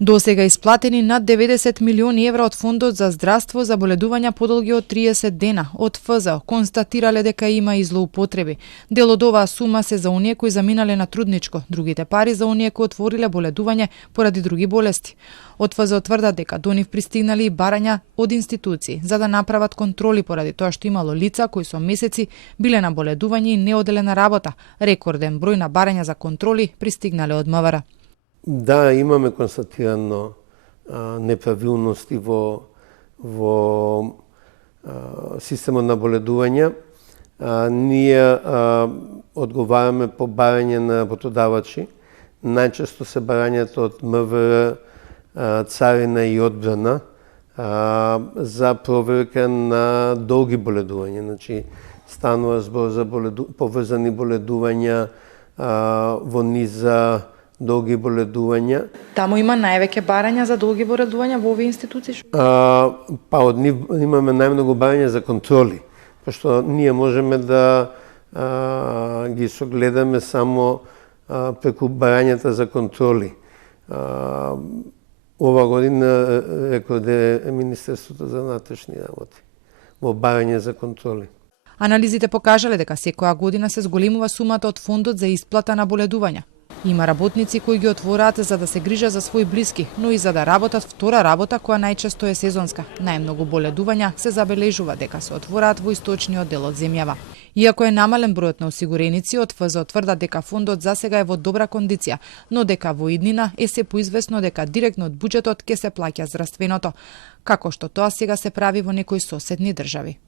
Досега исплатени над 90 милиони евра од Фондот за здравство за боледувања подолги од 30 дена. Од ФЗ констатирале дека има и злоупотреби. Дел од оваа сума се за оние кои заминале на трудничко, другите пари за оние кои отвориле боледување поради други болести. Од ФЗ тврдат дека до нив пристигнали и барања од институции за да направат контроли поради тоа што имало лица кои со месеци биле на боледување и неоделена работа. Рекорден број на барања за контроли пристигнале од МВР. Да, имаме констатирано неправилности во системот на боледување. Ние одговараме по барање на работодавачи. Најчесто се барањето од МВР, царина и одбрана за проверка на долги боледувања. Значи, станува збор за поврзани боледувања во низа долги боледувања. Таму има највеќе барања за долги боледувања во овие институции? Па од нив имаме најмногу барања за контроли, пошто ние можеме да ги согледаме само преку барањата за контроли. Ова година рекорд е Министерството за внатрешни работи во барање за контроли. Анализите покажале дека секоја година се зголемува сумата од фондот за исплата на боледувања. Има работници кои ги отвораат за да се грижат за своји блиски, но и за да работат втора работа која најчесто е сезонска. Најмногу боледувања се забележува дека се отвораат во источниот дел од земјава. Иако е намален бројот на осигуреници, од ФЗ тврдат дека фондот засега е во добра кондиција, но дека во иднина е се поизвестно дека директно од буџетот ќе се плаќа здравственото, како што тоа сега се прави во некои соседни држави.